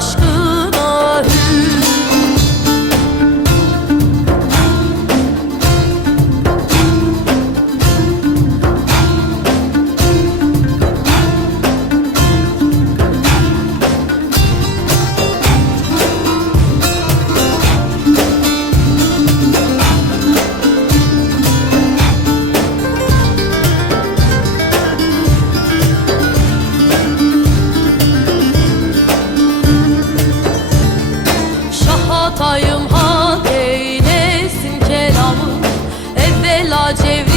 coşku acemi